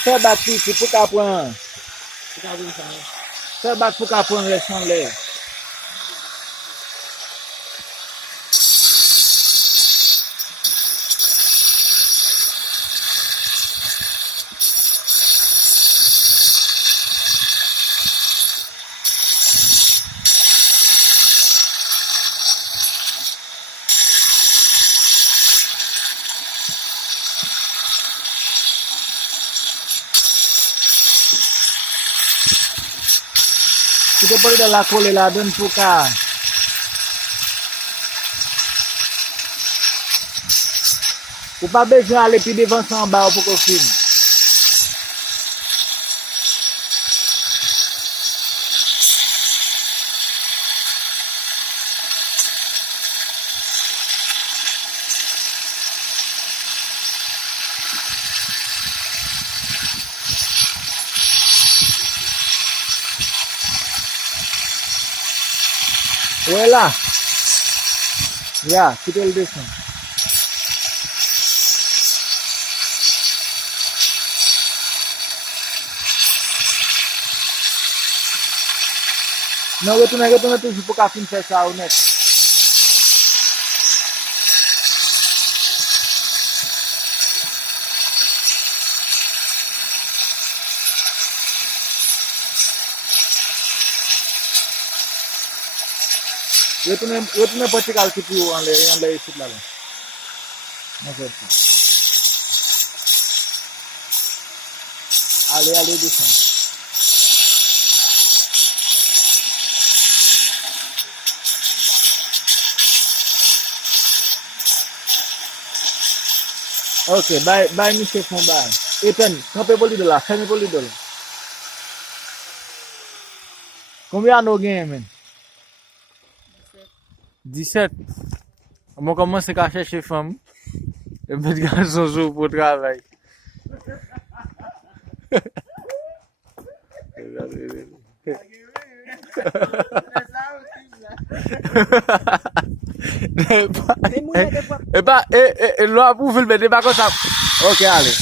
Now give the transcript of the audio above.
Fè bak piti pou ka pran. Fè bak pou ka pran resan le. Si te poli de la kole la don pou ka. Ou pa bejan ale pi devan san ba ou pou ko film. Ouè la. Ya, kite l desan. Non, retourne toujours pour qu'à film faire ça honnête. Retourne petit calcul pour en l'air ici là. Allez, descends. Ok, bye, monsieur Fomba. Ethan, campez pour l'idole là, fermez pour l'idole. Combien nous gagnons, man? 17. On commence à chercher femme. Et petit garçon joue pour travail. Et là, pour filmer, des pas comme ça. Ok, allez.